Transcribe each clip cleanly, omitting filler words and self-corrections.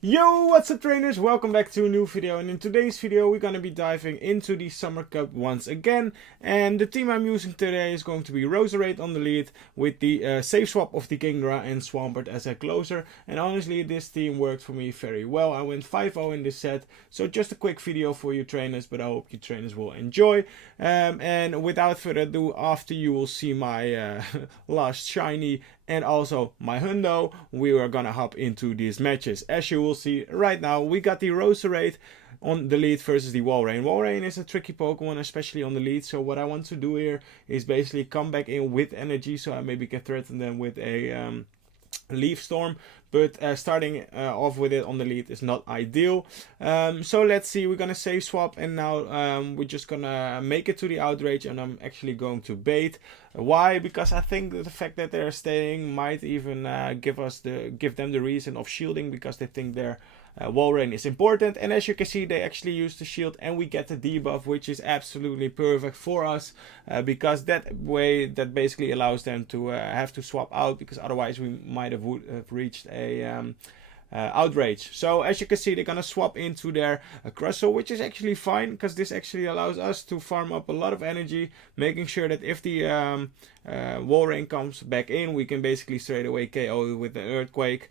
Yo, what's up trainers, welcome back to a new video, and in today's video we're gonna be diving into the Summer Cup once again, and the team I'm using today is going to be Roserade on the lead with the safe swap of the KINGDRA and Swampert as a closer, and honestly this team worked for me very well. I went 5-0 in this set, so just a quick video for you trainers, but I hope you trainers will enjoy. And without further ado, after you will see my last shiny and also my hundo, we are gonna hop into these matches. As you will see right now, we got the Roserade on the lead versus the Walrein. Walrein is a tricky Pokemon, especially on the lead, so what I want to do here is basically come back in with energy, so I maybe can threaten them with a Leaf Storm, but starting off with it on the lead is not ideal. So let's see, we're gonna save swap, and now we're just gonna make it to the outrage, and I'm actually going to bait. Why? Because I think the fact that they're staying might even give them the reason of shielding, because they think their Walrein is important, and as you can see they actually use the shield and we get the debuff, which is absolutely perfect for us, because that way that basically allows them to have to swap out, because otherwise we might have reached a outrage. So as you can see, they're gonna swap into their Crustle, which is actually fine, because this actually allows us to farm up a lot of energy, making sure that if the Walrein comes back in, we can basically straight away KO with the Earthquake.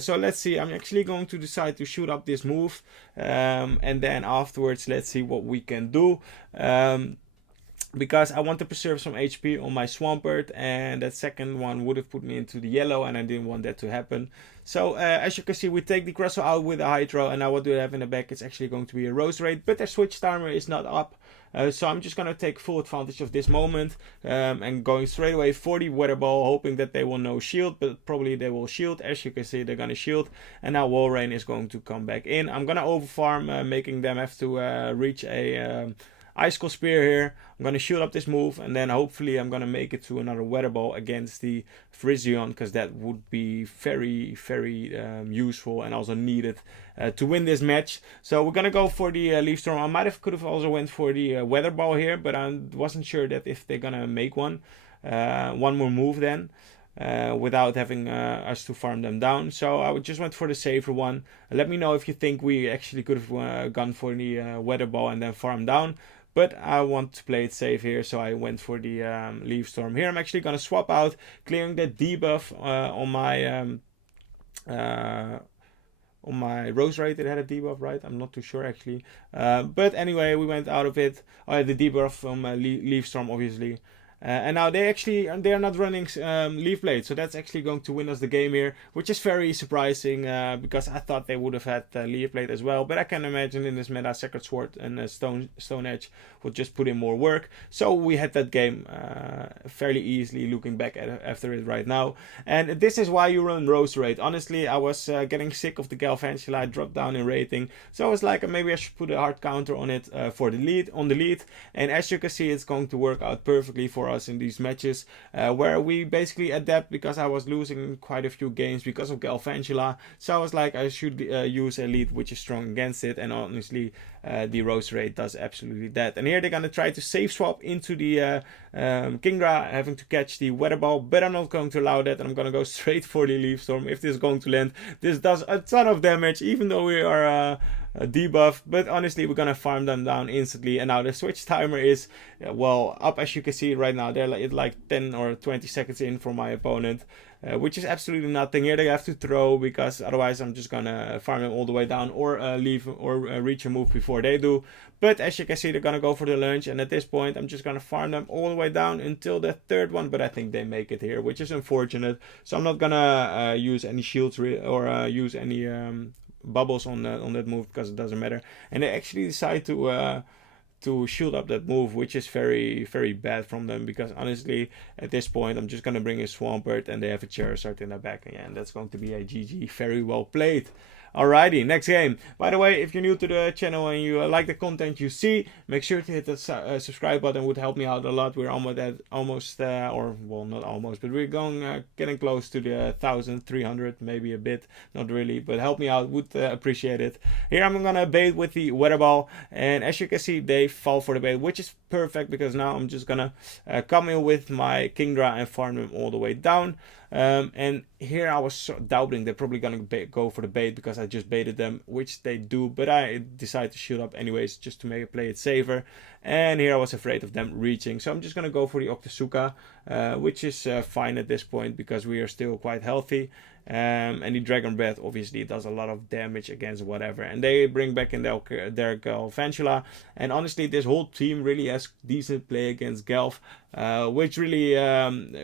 So let's see, I'm actually going to decide to shoot up this move, and then afterwards let's see what we can do. Because I want to preserve some HP on my Swampert, and that second one would have put me into the yellow, and I didn't want that to happen. So as you can see, we take the Crustle out with a Hydro, and now what do we have in the back? It's actually going to be a Roserade, but their switch timer is not up. So I'm just going to take full advantage of this moment, and going straight away for the Weather Ball, hoping that they will no shield, but probably they will shield. As you can see, they're going to shield, and now Walrein is going to come back in. I'm going to overfarm, making them have to reach a Icicle Spear here. I'm going to shoot up this move, and then hopefully I'm going to make it to another Weather Ball against the Frisian, because that would be very, very useful and also needed to win this match. So we're going to go for the Leaf Storm. I could have also went for the Weather Ball here, but I wasn't sure that if they're going to make one more move then. Without having us to farm them down, so I just went for the safer one. Let me know if you think we actually could have gone for the Weather Ball and then farm down, but I want to play it safe here, so I went for the Leaf Storm. Here I'm actually gonna swap out, clearing that debuff on my Roserade. It had a debuff, right? I'm not too sure actually, but anyway, we went out of it. I had the debuff from Leaf Storm, obviously. And now they are not running Leaf Blade, so that's actually going to win us the game here, which is very surprising, because I thought they would have had Leaf Blade as well, but I can imagine in this meta Sacred Sword and Stone Edge would just put in more work. So we had that game fairly easily, looking back after it right now. And this is why you run Roserade. Honestly, I was getting sick of the Galvantula. I dropped down in rating, so I was like, maybe I should put a hard counter on it for the lead, and as you can see, it's going to work out perfectly for us in these matches, where we basically adapt, because I was losing quite a few games because of Galvantula. So I was like, I should use a lead which is strong against it, and honestly the Roserade does absolutely that. And here they're gonna try to safe swap into the KINGDRA, having to catch the Weather Ball, but I'm not going to allow that, and I'm gonna go straight for the Leaf Storm. If this is going to land, this does a ton of damage, even though we are debuff, but honestly we're gonna farm them down instantly. And now the switch timer is well up, as you can see right now. They're like 10 or 20 seconds in for my opponent, which is absolutely nothing. Here they have to throw, because otherwise I'm just gonna farm them all the way down, or leave or reach a move before they do. But as you can see, they're gonna go for the lunge, and at this point I'm just gonna farm them all the way down until the third one, but I think they make it here, which is unfortunate. So I'm not gonna use any shields or use any bubbles on that move, because it doesn't matter. And they actually decide to shield up that move, which is very, very bad from them, because honestly at this point I'm just gonna bring a Swampert, and they have a Charizard in the back, and that's going to be a GG. Very well played. Alrighty, next game. By the way, if you're new to the channel and you like the content you see, make sure to hit the subscribe button. Would help me out a lot. We're almost at or well, not almost, but we're getting close to the 1,300, maybe a bit, not really, but help me out. Would appreciate it. Here I'm gonna bait with the weather ball, and as you can see, they fall for the bait, which is perfect because now I'm just gonna come in with my KINGDRA and farm them all the way down. And here I was doubting they're probably gonna go for the bait because I just baited them, which they do, but I decided to shoot up anyways just to play it safer. And here I was afraid of them reaching, so I'm just gonna go for the Octasuka, which is fine at this point because we are still quite healthy. And the Dragon Breath obviously does a lot of damage against whatever, and they bring back in their Galvantula. And honestly, this whole team really has decent play against Galv, which really,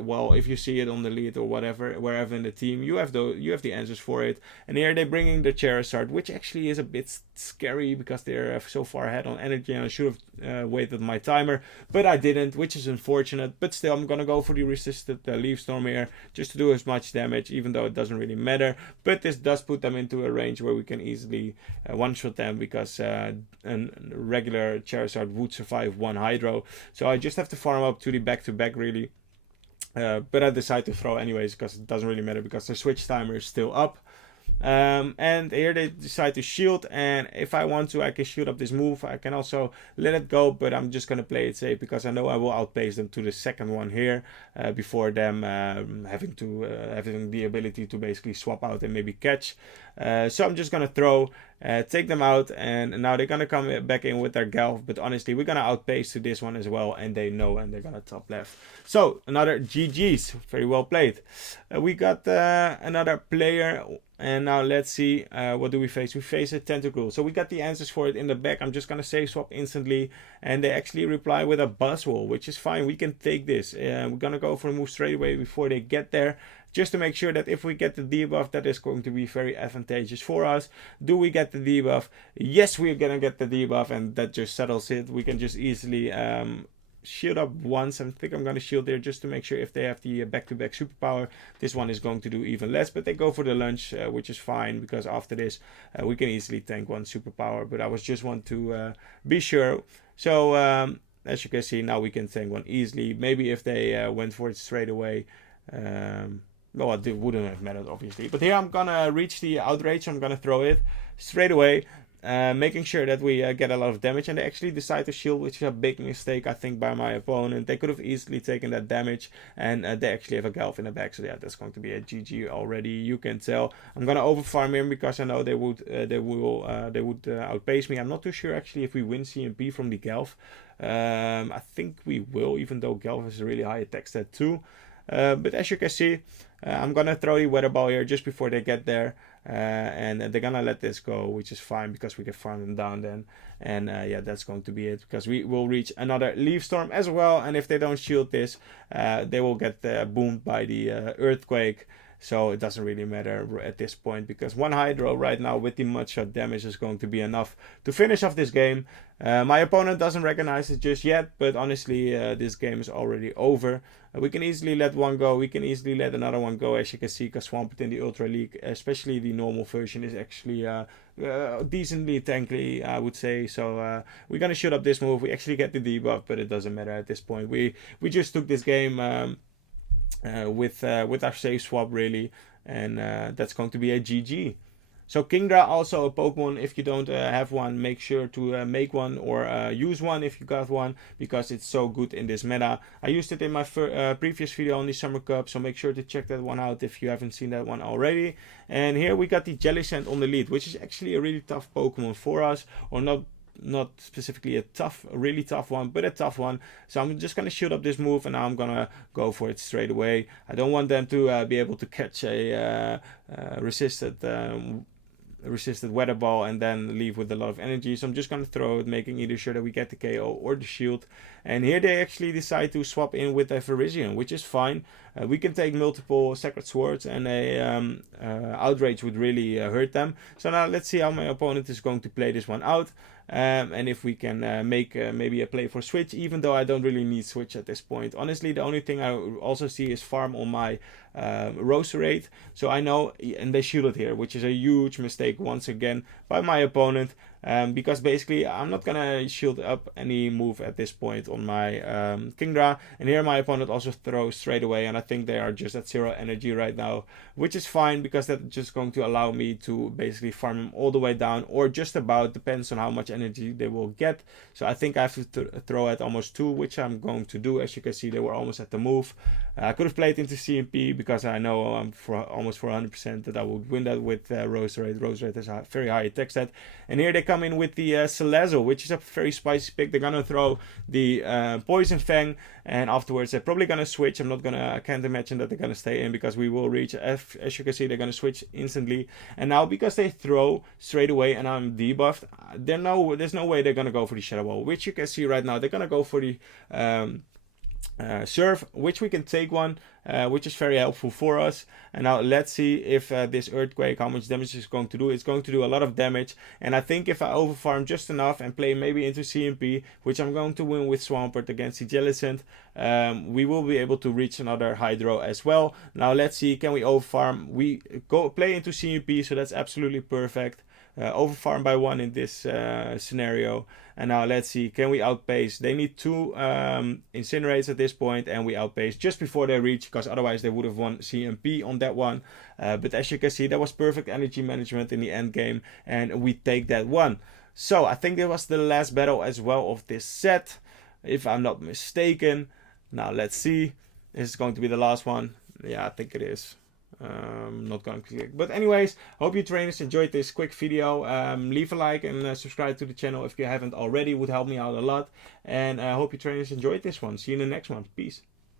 well, if you see it on the lead or whatever, wherever in the team, you have the answers for it. And here they're bringing the Charizard, which actually is a bit scary because they're so far ahead on energy, and I should have waited my timer, but I didn't, which is unfortunate. But still, I'm gonna go for the resisted Leaf Storm here just to do as much damage, even though it doesn't really matter. But this does put them into a range where we can easily one-shot them because a regular Charizard would survive one Hydro. So I just have to farm up to the back-to-back really. But I decide to throw anyways because it doesn't really matter because the switch timer is still up. And here they decide to shield, and if I want to I can shoot up this move. I can also let it go, but I'm just gonna play it safe because I know I will outpace them to the second one here before them having the ability to basically swap out and maybe catch. So I'm just gonna throw, take them out, and now they're gonna come back in with their Galv, but honestly we're gonna outpace to this one as well, and they know, and they're gonna top left. So another GG's, very well played. We got another player. And now let's see, what do we face? We face a Tentacruel. So we got the answers for it in the back. I'm just going to save swap instantly. And they actually reply with a Buzzwole, which is fine. We can take this. We're going to go for a move straight away before they get there. Just to make sure that if we get the debuff, that is going to be very advantageous for us. Do we get the debuff? Yes, we're going to get the debuff. And that just settles it. We can just easily shield up once. I think I'm going to shield there just to make sure if they have the back-to-back superpower, this one is going to do even less. But they go for the lunge, which is fine because after this we can easily tank one superpower. But I was just want to be sure. So as you can see, now we can tank one easily. Maybe if they went for it straight away, well, it wouldn't have mattered obviously. But here I'm gonna reach the outrage, so I'm gonna throw it straight away. Making sure that we get a lot of damage, and they actually decide to shield, which is a big mistake I think by my opponent. They could have easily taken that damage, and they actually have a Galv in the back, so yeah, that's going to be a GG already. You can tell. I'm gonna overfarm him because I know they would outpace me. I'm not too sure actually if we win CMP from the Galv. I think we will, even though Galv has a really high attack stat too. But as you can see, I'm gonna throw the weather ball here just before they get there, and they're gonna let this go, which is fine because we can farm them down then. And yeah, that's going to be it because we will reach another Leaf Storm as well. And if they don't shield this, they will get boomed by the earthquake. So it doesn't really matter at this point because one Hydro right now with the mudshot damage is going to be enough to finish off this game. My opponent doesn't recognize it just yet, but honestly this game is already over. We can easily let one go, we can easily let another one go, as you can see, because Swampert in the Ultra League, especially the normal version, is actually decently tanky, I would say. So we're gonna shoot up this move. We actually get the debuff, but it doesn't matter at this point. We just took this game with our save swap really, and that's going to be a GG. So KINGDRA, also a Pokemon. If you don't have one, make sure to make one or use one if you got one, because it's so good in this meta. I used it in my previous video on the Summer Cup, so make sure to check that one out if you haven't seen that one already. And here we got the Jellicent on the lead, which is actually a really tough Pokemon for us, or not specifically a really tough one, but a tough one. So I'm just gonna shoot up this move, and now I'm gonna go for it straight away. I don't want them to be able to catch a resisted weather ball and then leave with a lot of energy. So I'm just gonna throw it, making either sure that we get the KO or the shield. And here they actually decide to swap in with a Virizion, which is fine. We can take multiple Sacred Swords, and a Outrage would really hurt them. So now let's see how my opponent is going to play this one out. and if we can make maybe a play for Switch, even though I don't really need Switch at this point. Honestly, the only thing I also see is farm on my Roserade. So I know, and they shielded here, which is a huge mistake once again by my opponent. Because basically I'm not gonna shield up any move at this point on my KINGDRA, and here my opponent also throws straight away, and I think they are just at 0 energy right now, which is fine because that's just going to allow me to basically farm them all the way down, or just about, depends on how much energy they will get. So I think I have to throw at almost 2, which I'm going to do. As you can see, they were almost at the move. I could have played into CMP because I know I'm almost for 100% that I would win that with Roserade. Roserade has a very high attack stat, and here they come in with the Celezo, which is a very spicy pick. They're gonna throw the Poison Fang, and afterwards they're probably gonna switch. I can't imagine that they're gonna stay in because we will reach F. As you can see, they're gonna switch instantly. And now because they throw straight away and I'm debuffed, there's no way they're gonna go for the Shadow Ball, which you can see right now. They're gonna go for the Surf, which we can take one, which is very helpful for us. And now let's see if this Earthquake, how much damage it's going to do. It's going to do a lot of damage, and I think if I overfarm just enough and play maybe into CMP, which I'm going to win with Swampert against the Jellicent, we will be able to reach another Hydro as well. Now let's see, can we overfarm? We go play into CMP, so that's absolutely perfect. Overfarm by 1 in this scenario. And now let's see, can we outpace? They need 2 Incinerates at this point, and we outpace just before they reach, because otherwise they would have won CMP on that one. But as you can see, that was perfect energy management in the end game, and we take that one. So I think that was the last battle as well of this set, if I'm not mistaken. Now let's see, this is going to be the last one. Yeah, I think it is. Not going to click, but anyways, hope you trainers enjoyed this quick video. Leave a like and subscribe to the channel if you haven't already, would help me out a lot. And I hope you trainers enjoyed this one. See you in the next one. Peace.